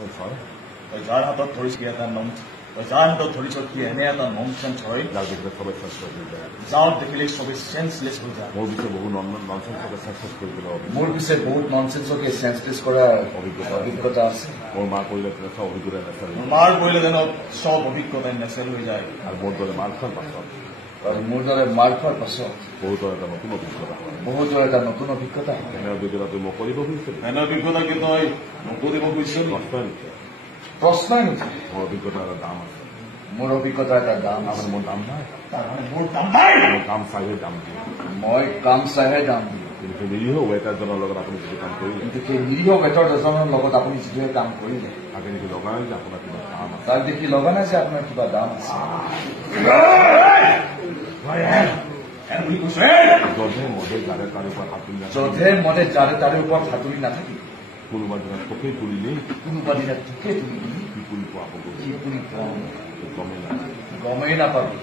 যাৰ হাতত ধৰিছে এটা যাৰ হাতত ধৰিছ কি এনে এটা ননচেন্স হয় যাৰ দেখিলে সবাই শেষ কৰে দিতে যাৰ দেখিলে সবে সেন্সলেস হৈ যায় মোৰ বিষয়ে বহু ননসেন্সকে শেষ কৰে দিল মোৰ পিছে বহুত ননচেন্সকে সেন্সলেস কৰা অভিজ্ঞতা আছে মোৰ মা কইলে সব অভিজ্ঞতা নেশাল মাৰ কৰিলে যেন সব অভিজ্ঞতাই নেচেল হৈ যায় আৰ মোৰ দলে মাৰ খান পাছত আৰু মোৰ দৰে মাৰ খোৱাৰ পাছত বহুতৰ একটা নতুন অভিজ্ঞতা বহুতৰ এটা নতুন অভিজ্ঞতা এনে অভিজ্ঞতা তুই মোক কৰিব খুজিছিল এনে অভিজ্ঞতা কি তই নকৰিব খুজিছিল নষ্টই নিছে প্ৰশ্নই নুঠে মোৰ অভিজ্ঞতা একটা দাম আছে মোৰ অভিজ্ঞতা এটা দাম আছে আমাৰ মোৰ দাম নাই তাৰমানে মোৰ দাম নাই মোর কাম চাইহে দাম দিয়ে মই কাম চাইহে দাম দিওঁ কিন্তু নিরীহ ওয়েটারজনের লগত আপনি যদি কাম করিলে কিন্তু সেই নিৰীহ বেটৰ এজনৰ লগত আপুনি যিটোহে কাম কৰিলে তাকে নেকি লগা নাই যে আপনাৰ কিবা কাম আছে তাক দেখি লগা নাই যে আপোনাৰ কিবা দাম আছে যধে মধে যাৰে তাৰ উপৰ হাত তুলি যধে মধে যাৰে তাৰে ওপৰত হাতুলি নাথাকিব কোনোবা দিনা চোখে তুলিলেই কোনোবা দিনা তোকে তুলি কি পুলি পাব কি পুলি পাওঁ গমেই নাই গমেই নাপাবি